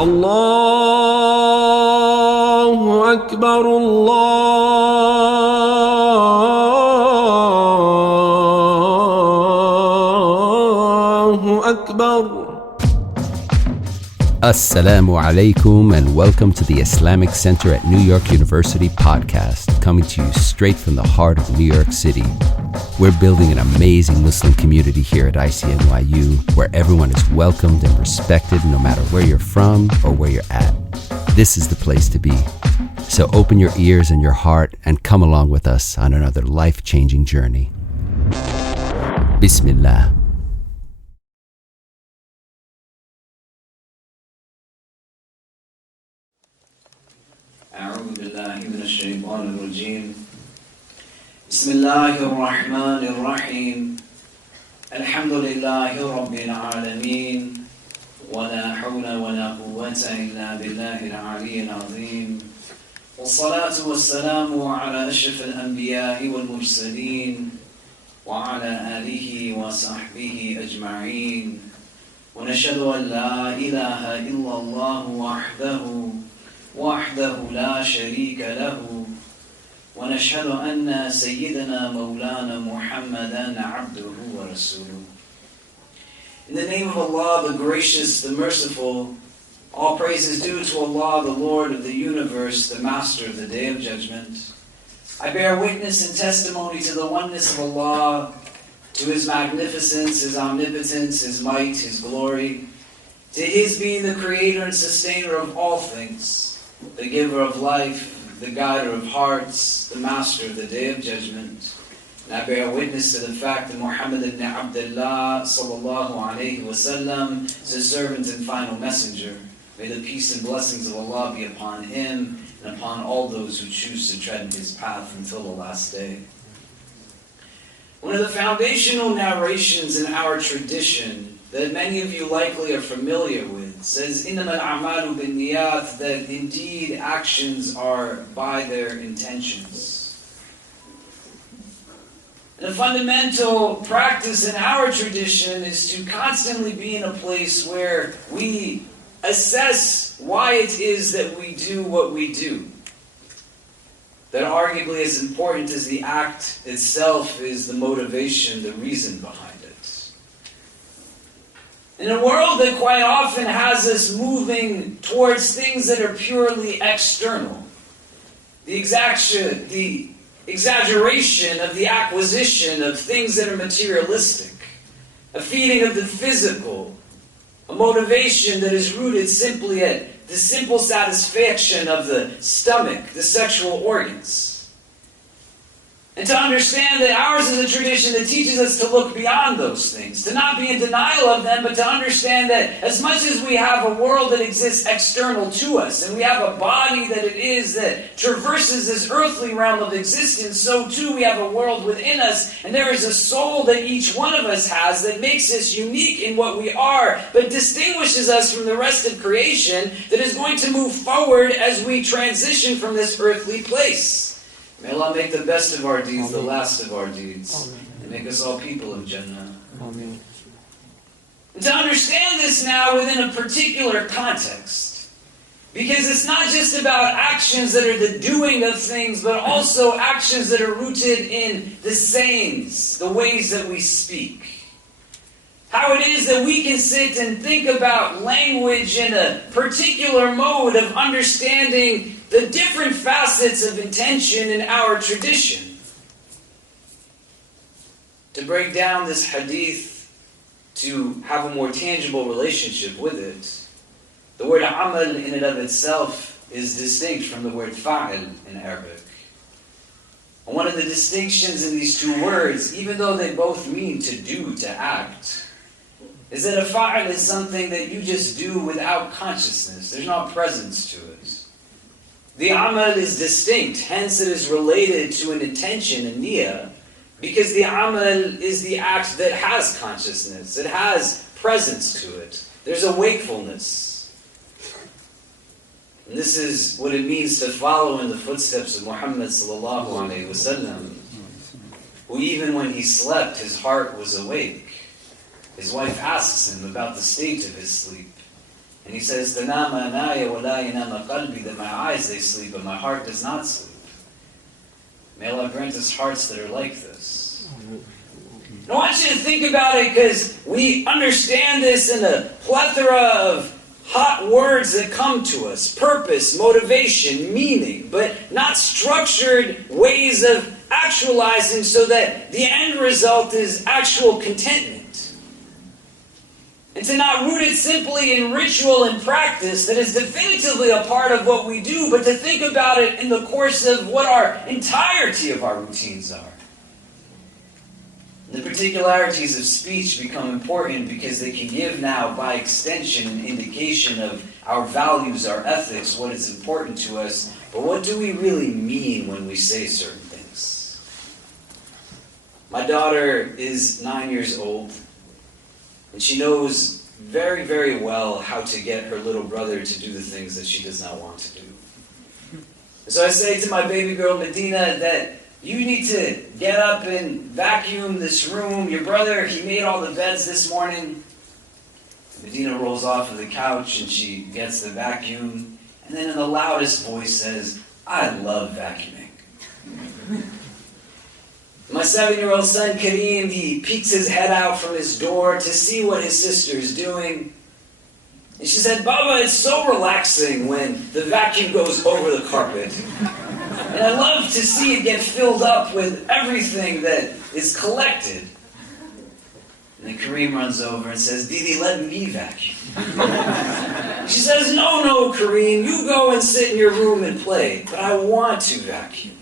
الله أكبر الله أكبر. Assalamu alaikum and welcome to the Islamic Center at New York University podcast, coming to you straight from the heart of New York City. We're building an amazing Muslim community here at ICNYU where everyone is welcomed and respected no matter where you're from or where you're at. This is the place to be. So open your ears and your heart and come along with us on another life-changing journey. Bismillah. أعوذ بالله من الشيطان الرجيم بسم الله الرحمن الرحيم الحمد لله رب العالمين ولا حول ولا قوة إلا بالله العلي العظيم والصلاة والسلام على أشرف الأنبياء والمرسلين وعلى آله وصحبه أجمعين ونشهد أن لا إله إلا الله وحده لا شريك له ونشهد أن سيدنا مولانا محمدا عبده ورسوله. In the name of Allah, the gracious, the merciful, all praise is due to Allah, the Lord of the universe, the Master of the Day of Judgment. I bear witness and testimony to the oneness of Allah, to His magnificence, His omnipotence, His might, His glory, to His being the creator and sustainer of all things, the giver of life, the guider of hearts, the master of the Day of Judgment. And I bear witness to the fact that Muhammad ibn Abdullah sallallahu alayhi wa sallam is His servant and final messenger. May the peace and blessings of Allah be upon him and upon all those who choose to tread in his path until the last day. One of the foundational narrations in our tradition that many of you likely are familiar with says, إِنَّمَا الْأَعْمَالُ بِالنِّيَّاتِ, that indeed actions are by their intentions. And a fundamental practice in our tradition is to constantly be in a place where we assess why it is that we do what we do. That arguably as important as the act itself is the motivation, the reason behind it. In a world that quite often has us moving towards things that are purely external, the exaggeration of the acquisition of things that are materialistic, a feeding of the physical, a motivation that is rooted simply at the simple satisfaction of the stomach, the sexual organs. And to understand that ours is a tradition that teaches us to look beyond those things, to not be in denial of them, but to understand that as much as we have a world that exists external to us, and we have a body that it is that traverses this earthly realm of existence, so too we have a world within us, and there is a soul that each one of us has that makes us unique in what we are, but distinguishes us from the rest of creation, that is going to move forward as we transition from this earthly place. May Allah make the best of our deeds, the last of our deeds, and make us all people of Jannah. And to understand this now within a particular context, because it's not just about actions that are the doing of things, but also actions that are rooted in the sayings, the ways that we speak. How it is that we can sit and think about language in a particular mode of understanding the different facets of intention in our tradition. To break down this hadith, to have a more tangible relationship with it, the word amal in and of itself is distinct from the word fa'il in Arabic. And one of the distinctions in these two words, even though they both mean to do, to act, is that a fa'il is something that you just do without consciousness. There's no presence to it. The amal is distinct, hence it is related to an intention, a niyyah, because the amal is the act that has consciousness. It has presence to it. There's a wakefulness. And this is what it means to follow in the footsteps of Muhammad sallallahu alayhi wa sallam, who even when he slept, his heart was awake. His wife asks him about the state of his sleep. And he says, "Tanama anaya wa la yanama qalbi," that my eyes, they sleep, but my heart does not sleep. May Allah grant us hearts that are like this. I want you to think about it, because we understand this in a plethora of hot words that come to us. Purpose, motivation, meaning, but not structured ways of actualizing so that the end result is actual contentment. And to not root it simply in ritual and practice that is definitively a part of what we do, but to think about it in the course of what our entirety of our routines are. The particularities of speech become important because they can give now, by extension, an indication of our values, our ethics, what is important to us. But what do we really mean when we say certain things? My daughter is 9 years old, and she knows very, very well how to get her little brother to do the things that she does not want to do. And so I say to my baby girl, Medina, that you need to get up and vacuum this room. Your brother, he made all the beds this morning. Medina rolls off of the couch and she gets the vacuum. And then in the loudest voice says, "I love vacuuming." My 7-year-old son, Kareem, he peeks his head out from his door to see what his sister is doing. And she said, "Baba, it's so relaxing when the vacuum goes over the carpet. And I love to see it get filled up with everything that is collected." And then Kareem runs over and says, "Didi, let me vacuum." She says, No, Kareem, you go and sit in your room and play, but I want to vacuum."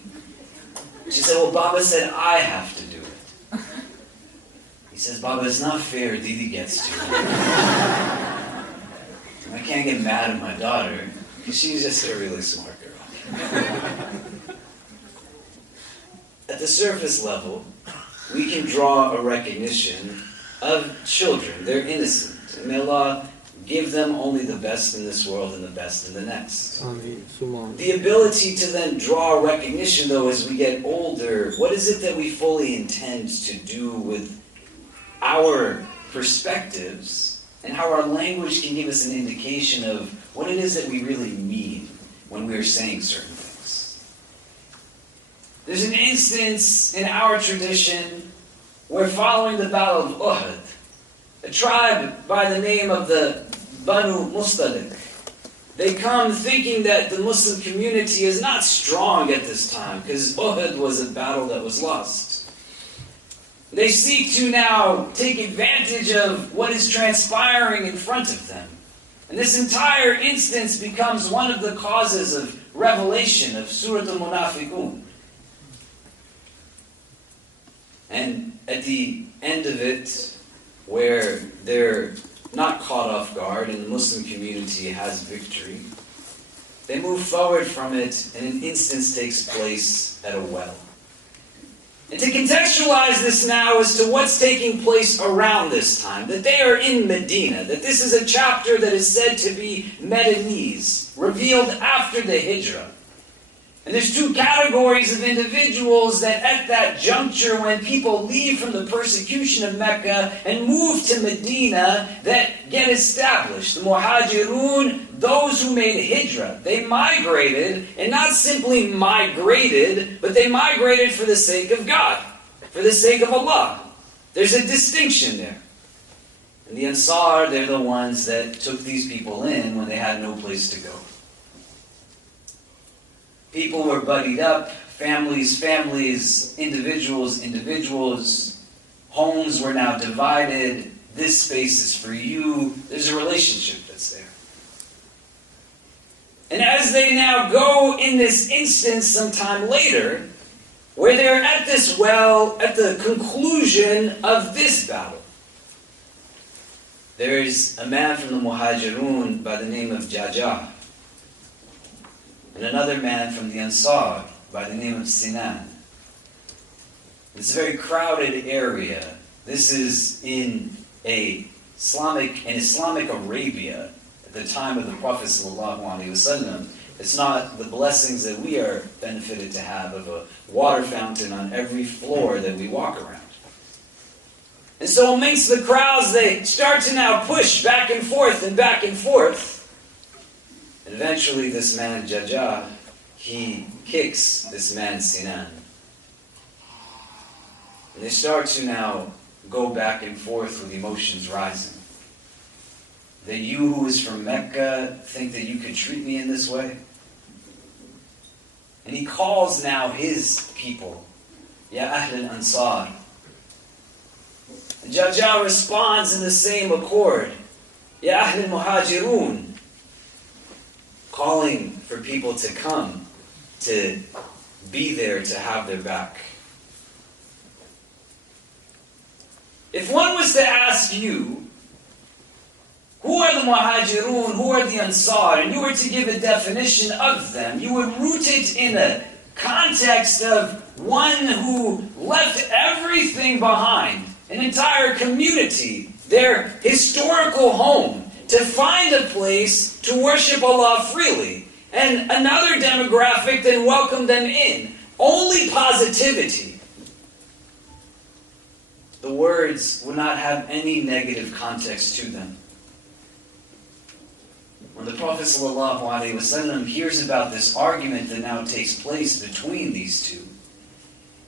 She said, "Well, Baba said I have to do it." He says, "Baba, it's not fair. Didi gets to it." And I can't get mad at my daughter, because she's just a really smart girl. At the surface level, we can draw a recognition of children. They're innocent. And may Allah give them only the best in this world and the best in the next. The ability to then draw recognition, though, as we get older, what is it that we fully intend to do with our perspectives, and how our language can give us an indication of what it is that we really mean when we are saying certain things. There's an instance in our tradition where, following the Battle of Uhud, a tribe by the name of the Banu Mustalik, they come thinking that the Muslim community is not strong at this time, because Uhud was a battle that was lost. They seek to now take advantage of what is transpiring in front of them. And this entire instance becomes one of the causes of revelation of Surah Al-Munafiqun. And at the end of it, where they're not caught off guard and the Muslim community has victory, they move forward from it, and an instance takes place at a well. And to contextualize this now as to what's taking place around this time, that they are in Medina, that this is a chapter that is said to be Medanese, revealed after the Hijrah. And there's two categories of individuals that at that juncture, when people leave from the persecution of Mecca and move to Medina, that get established. The Muhajirun, those who made Hijrah. They migrated, and not simply migrated, but they migrated for the sake of God, for the sake of Allah. There's a distinction there. And the Ansar, they're the ones that took these people in when they had no place to go. People were buddied up, families, individuals. Homes were now divided. This space is for you. There's a relationship that's there. And as they now go in this instance sometime later, where they're at this well, at the conclusion of this battle, there's a man from the Muhajirun by the name of Jajah, and another man from the Ansar by the name of Sinan. It's a very crowded area. This is in Islamic Arabia at the time of the Prophet ﷺ. It's not the blessings that we are benefited to have of a water fountain on every floor that we walk around. And so amongst the crowds, they start to now push back and forth. And eventually this man, Jaja, he kicks this man, Sinan. And they start to now go back and forth with emotions rising. That you who is from Mecca think that you could treat me in this way? And he calls now his people, Ya Ahl al-Ansar. And Jaja responds in the same accord, Ya Ahl al-Muhajirun, calling for people to come, to be there, to have their back. If one was to ask you, who are the Muhajirun, who are the Ansar, and you were to give a definition of them, you would root it in a context of one who left everything behind, an entire community, their historical home, to find a place to worship Allah freely, and another demographic that welcomed them in. Only positivity. The words would not have any negative context to them. When the Prophet ﷺ hears about this argument that now takes place between these two,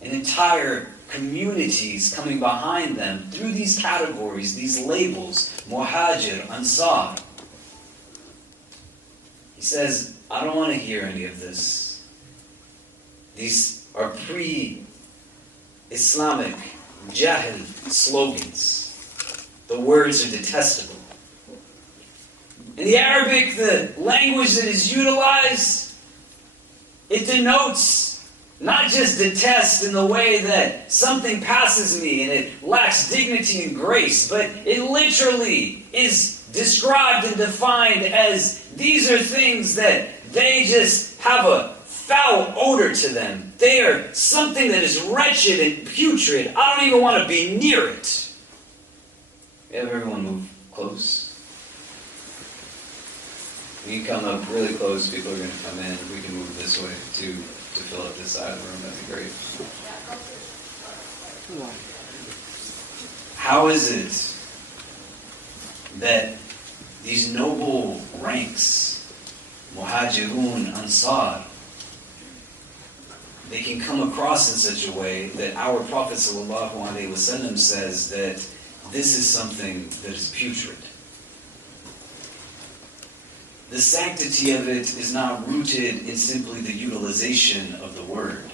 and entire communities coming behind them through these categories, these labels, Muhajir, Ansar, he says, I don't want to hear any of this. These are pre-Islamic Jahil slogans. The words are detestable. In the Arabic, the language that is utilized, it denotes not just detest in the way that something passes me and it lacks dignity and grace, but it literally is described and defined as these are things that they just have a foul odor to them. They are something that is wretched and putrid. I don't even want to be near it. We have everyone move close. We can come up really close. People are going to come in. We can move this way too to fill up this side of the room. That'd be great. How is it that these noble ranks, Muhajirun, Ansar, they can come across in such a way that our Prophet ﷺ says that this is something that is putrid? The sanctity of it is not rooted in simply the utilization of the word.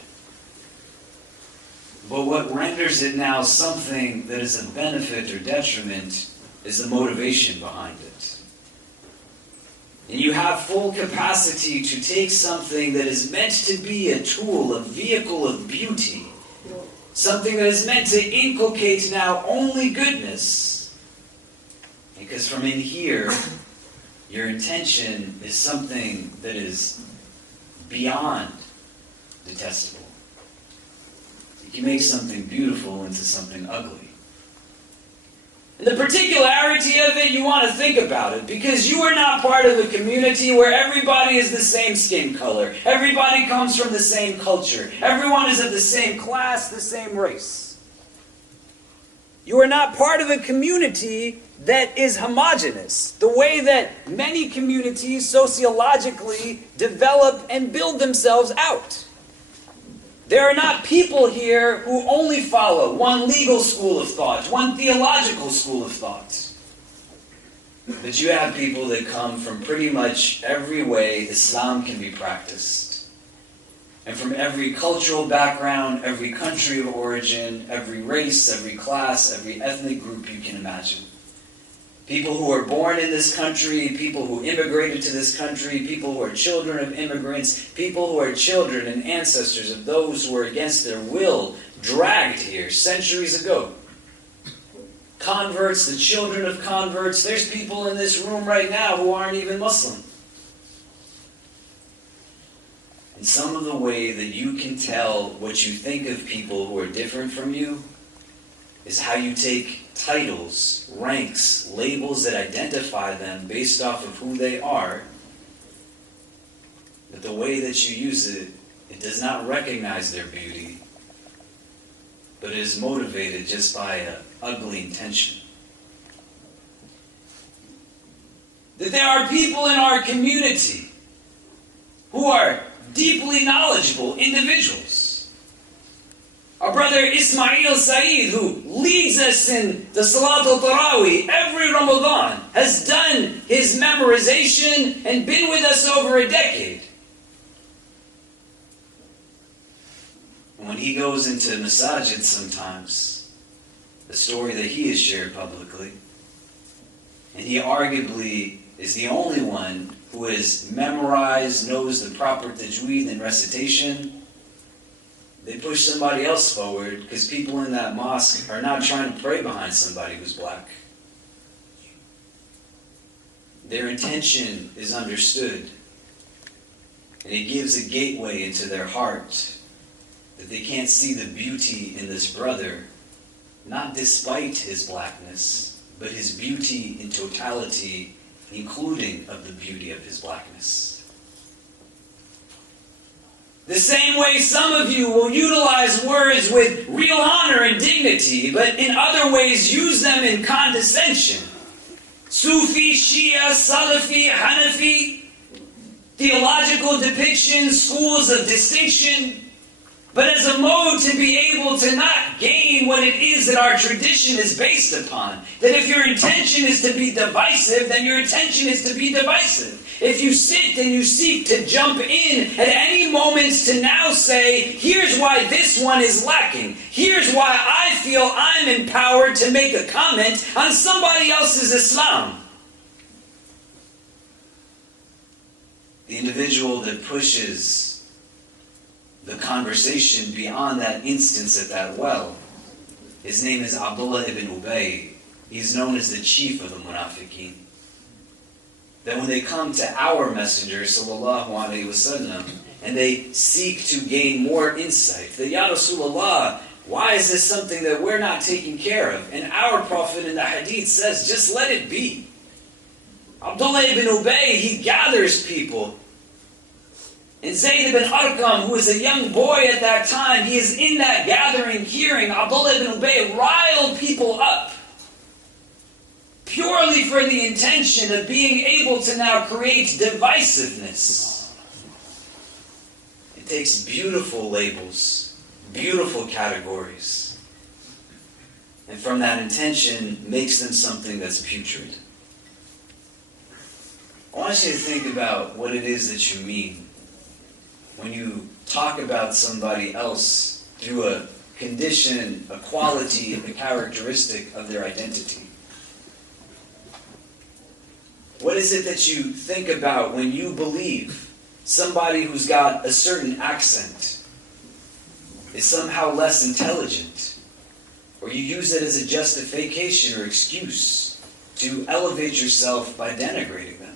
But what renders it now something that is a benefit or detriment is the motivation behind it. And you have full capacity to take something that is meant to be a tool, a vehicle of beauty, something that is meant to inculcate now only goodness, because from in here, your intention is something that is beyond detestable. You can make something beautiful into something ugly. And the particularity of it, you want to think about it, because you are not part of a community where everybody is the same skin color. Everybody comes from the same culture. Everyone is of the same class, the same race. You are not part of a community that is homogeneous, the way that many communities sociologically develop and build themselves out. There are not people here who only follow one legal school of thought, one theological school of thought. But you have people that come from pretty much every way Islam can be practiced. And from every cultural background, every country of origin, every race, every class, every ethnic group you can imagine. People who are born in this country, people who immigrated to this country, people who are children of immigrants, people who are children and ancestors of those who were against their will dragged here centuries ago. Converts, the children of converts. There's people in this room right now who aren't even Muslim. And some of the way that you can tell what you think of people who are different from you is how you take titles, ranks, labels that identify them based off of who they are. But the way that you use it, it does not recognize their beauty, but it is motivated just by an ugly intention. That there are people in our community who are deeply knowledgeable individuals. Our brother Ismail Saeed, who leads us in the Salat al-Tarawih every Ramadan, has done his memorization and been with us over a decade. And when he goes into masajid sometimes, the story that he has shared publicly, and he arguably is the only one who has memorized, knows the proper tajweed and recitation, they push somebody else forward because people in that mosque are not trying to pray behind somebody who's black. Their intention is understood, and it gives a gateway into their heart that they can't see the beauty in this brother, not despite his blackness, but his beauty in totality, including of the beauty of his blackness. The same way some of you will utilize words with real honor and dignity, but in other ways use them in condescension. Sufi, Shia, Salafi, Hanafi, theological depictions, schools of distinction, but as a mode to be able to not gain what it is that our tradition is based upon. That if your intention is to be divisive, then your intention is to be divisive. If you sit and you seek to jump in at any moment to now say, here's why this one is lacking. Here's why I feel I'm empowered to make a comment on somebody else's Islam. The individual that pushes the conversation beyond that instance at that well, his name is Abdullah ibn Ubay. He's known as the chief of the Munafiqeen. That when they come to our messenger, sallallahu alaihi wasallam, and they seek to gain more insight, that Ya Rasulullah, why is this something that we're not taking care of? And our prophet in the hadith says, just let it be. Abdullah ibn Ubay, he gathers people. And Zayd ibn Arqam, who is a young boy at that time, he is in that gathering hearing Abdullah ibn Ubay rile people up, purely for the intention of being able to now create divisiveness. It takes beautiful labels, beautiful categories, and from that intention makes them something that's putrid. I want you to think about what it is that you mean when you talk about somebody else through a condition, a quality, a characteristic of their identity. What is it that you think about when you believe somebody who's got a certain accent is somehow less intelligent? Or you use it as a justification or excuse to elevate yourself by denigrating them?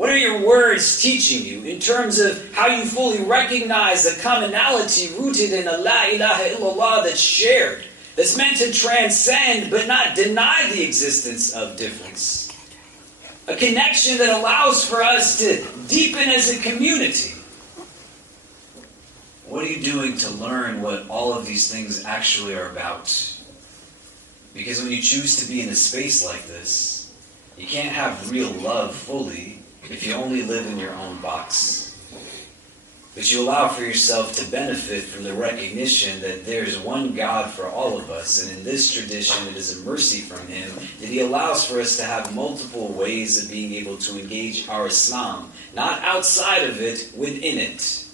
What are your words teaching you in terms of how you fully recognize the commonality rooted in a La ilaha illallah that's shared, that's meant to transcend but not deny the existence of difference? A connection that allows for us to deepen as a community. What are you doing to learn what all of these things actually are about? Because when you choose to be in a space like this, you can't have real love fully if you only live in your own box. But you allow for yourself to benefit from the recognition that there is one God for all of us, and in this tradition it is a mercy from Him that He allows for us to have multiple ways of being able to engage our Islam, not outside of it, within it.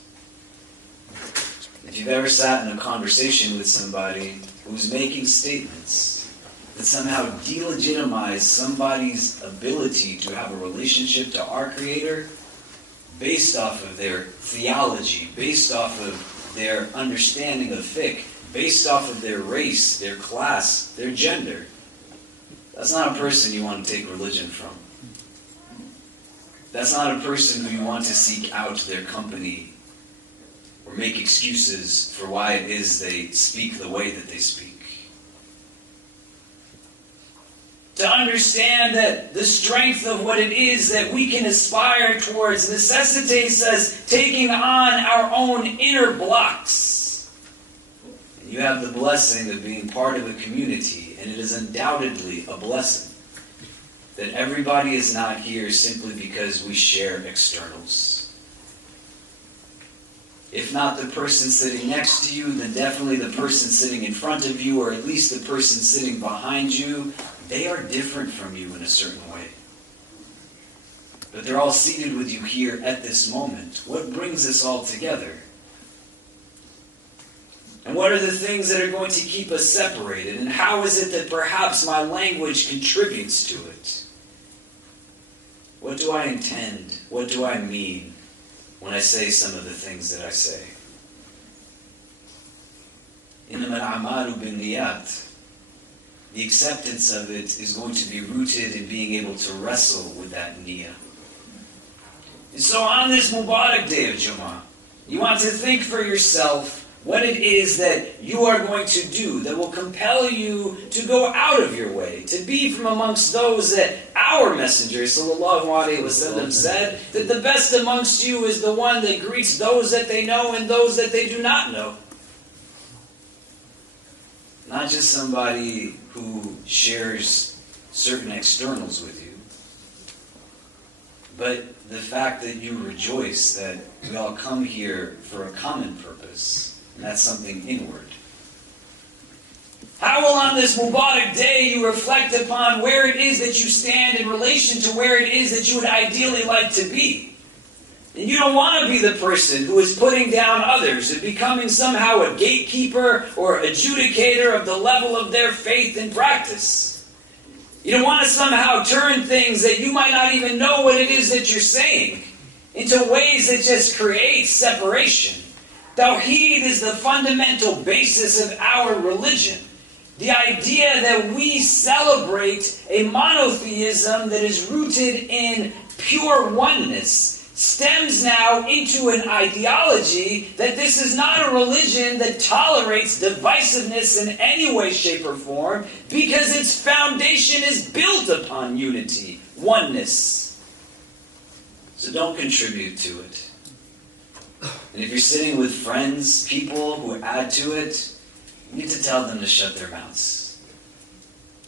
If you've ever sat in a conversation with somebody who's making statements that somehow delegitimize somebody's ability to have a relationship to our Creator based off of their theology, based off of their understanding of fiqh, based off of their race, their class, their gender, that's not a person you want to take religion from. That's not a person who you want to seek out their company or make excuses for why it is they speak the way that they speak. To understand that the strength of what it is that we can aspire towards necessitates us taking on our own inner blocks. And you have the blessing of being part of a community, and it is undoubtedly a blessing. that everybody is not here simply because we share externals. If not the person sitting next to you, then definitely the person sitting in front of you, or at least the person sitting behind you. They are different from you in a certain way. But they're all seated with you here at this moment. What brings us all together? And what are the things that are going to keep us separated? And how is it that perhaps my language contributes to it? What do I intend? What do I mean when I say some of the things that I say? إِنَّمَا الْأَعْمَالُ بِالنِّيَّاتِ. The acceptance of it is going to be rooted in being able to wrestle with that niyyah. And so on this Mubarak day of Jumu'ah, you want to think for yourself what it is that you are going to do that will compel you to go out of your way, to be from amongst those that our Messenger ﷺ said, that the best amongst you is the one that greets those that they know and those that they do not know. Not just somebody who shares certain externals with you, but the fact that you rejoice that we all come here for a common purpose. And that's something inward. How will on this Mubarak day you reflect upon where it is that you stand in relation to where it is that you would ideally like to be? And you don't want to be the person who is putting down others and becoming somehow a gatekeeper or adjudicator of the level of their faith and practice. You don't want to somehow turn things that you might not even know what it is that you're saying into ways that just create separation. Tawheed is the fundamental basis of our religion. The idea that we celebrate a monotheism that is rooted in pure oneness stems now into an ideology that this is not a religion that tolerates divisiveness in any way, shape, or form because its foundation is built upon unity, oneness. So don't contribute to it. And if you're sitting with friends, people who add to it, you need to tell them to shut their mouths.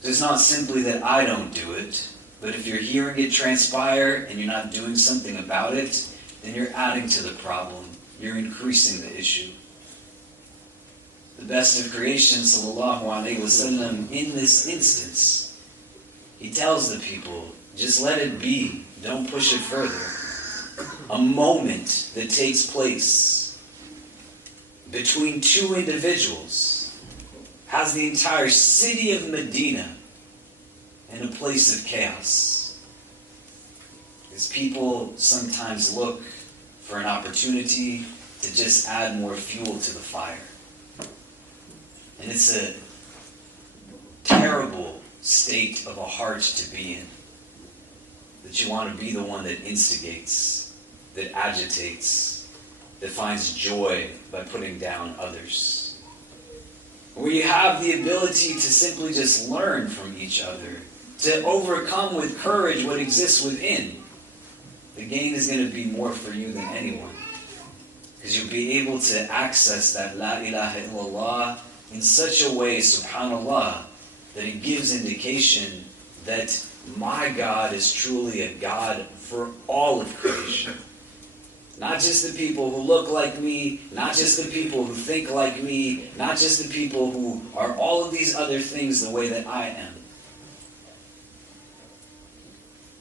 It's not simply that I don't do it, but if you're hearing it transpire and you're not doing something about it, then you're adding to the problem. You're increasing the issue. The best of creation, sallallahu alaihi wasallam, in this instance, he tells the people, just let it be. Don't push it further. A moment that takes place between two individuals has the entire city of Medina in a place of chaos. Because people sometimes look for an opportunity to just add more fuel to the fire. And it's a terrible state of a heart to be in. That you want to be the one that instigates, that agitates, that finds joy by putting down others. Where you have the ability to simply just learn from each other, to overcome with courage what exists within. The gain is going to be more for you than anyone. Because you'll be able to access that La ilaha illallah in such a way, subhanallah, that it gives indication that my God is truly a God for all of creation. Not just the people who look like me, not just the people who think like me, not just the people who are all of these other things the way that I am.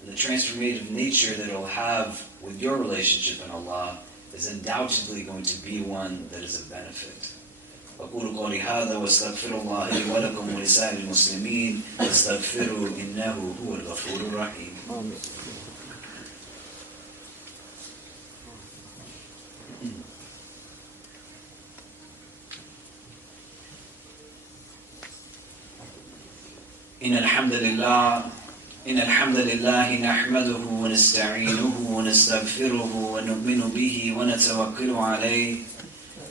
And the transformative nature that it'll have with your relationship in Allah is undoubtedly going to be one that is of benefit. أقول قولي هذا واستغفر الله لي ولكم ولسائر المسلمين واستغفروا إنه هو الغفور الرحيم. إن الحمد لله نحمده ونستعينه ونستغفره ونؤمن به ونتوكل عليه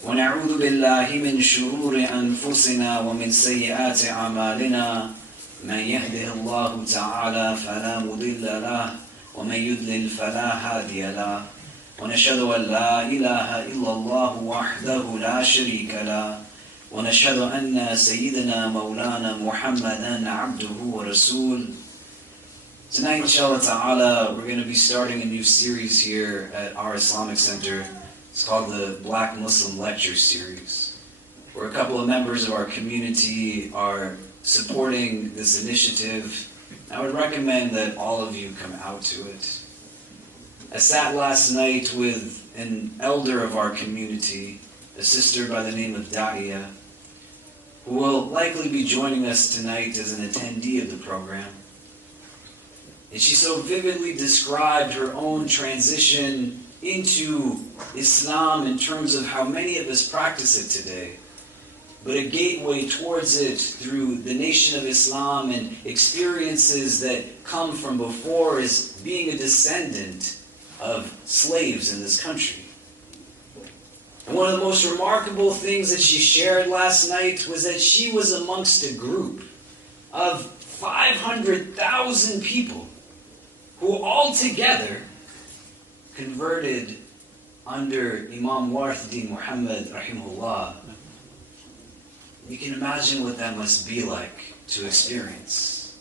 ونعوذ بالله من شرور أنفسنا ومن سيئات أعمالنا من يهده الله تعالى فلا مضل له ومن يضلل فلا هادي له ونشهد أن لا إله إلا الله وحده لا شريك له ونشهد أن سيدنا مولانا محمدا عبده ورسوله Tonight, inshallah ta'ala, we're going to be starting a new series here at our Islamic Center. It's called the Black Muslim Lecture Series, where a couple of members of our community are supporting this initiative. I would recommend that all of you come out to it. I sat last night with an elder of our community, a sister by the name of Da'iya, who will likely be joining us tonight as an attendee of the program. And she so vividly described her own transition into Islam in terms of how many of us practice it today, but a gateway towards it through the Nation of Islam and experiences that come from before as being a descendant of slaves in this country. And one of the most remarkable things that she shared last night was that she was amongst a group of 500,000 people who all together converted under Imam Warthdin Muhammad rahimahullah. You can imagine what that must be like to experience.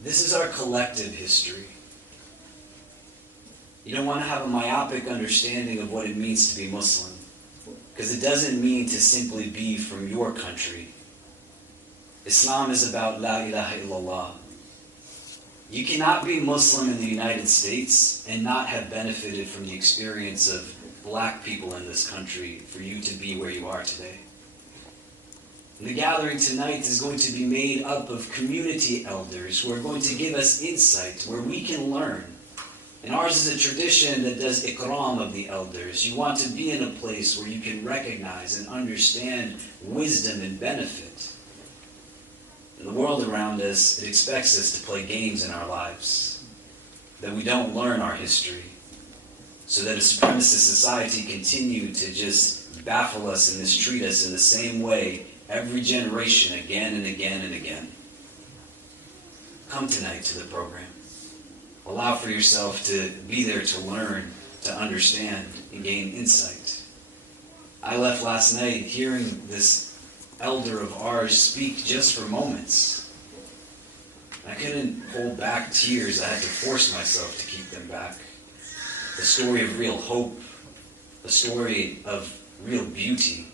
This is our collective history. You don't want to have a myopic understanding of what it means to be Muslim, because it doesn't mean to simply be from your country. Islam is about La ilaha illallah. You cannot be Muslim in the United States and not have benefited from the experience of black people in this country for you to be where you are today. And the gathering tonight is going to be made up of community elders who are going to give us insight where we can learn. And ours is a tradition that does ikram of the elders. You want to be in a place where you can recognize and understand wisdom and benefit. In the world around us, it expects us to play games in our lives, that we don't learn our history, so that a supremacist society continue to just baffle us and mistreat us in the same way every generation again and again and again. Come tonight to the program. Allow for yourself to be there to learn, to understand, and gain insight. I left last night hearing this elder of ours speak just for moments. I couldn't hold back tears. I had to force myself to keep them back. A story of real hope, a story of real beauty.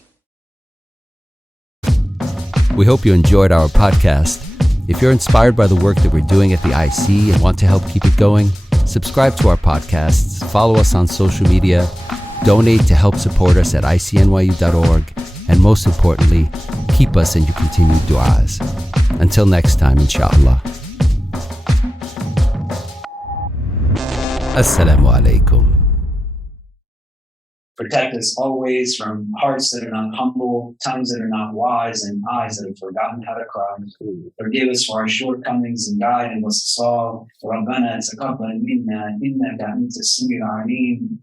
We hope you enjoyed our podcast. If you're inspired by the work that we're doing at the IC and want to help keep it going, subscribe to our podcasts, follow us on social media, donate to help support us at ICNYU.org, and most importantly, keep us in your continued du'as. Until next time, inshallah. Assalamu alaikum. Protect us always from hearts that are not humble, tongues that are not wise, and eyes that have forgotten how to cry. Forgive us for our shortcomings and guide us all. ربنا تقبل منا إنك أنت السميع العليم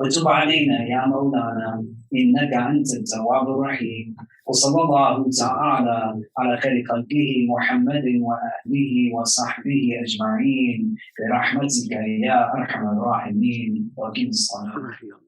وتب علينا يا مولانا إنك أنت التواب الرحيم وصلى الله تعالى على خير خلقه محمد وآله وصحبه أجمعين برحمتك يا أرحم الراحمين وقم الصلاة.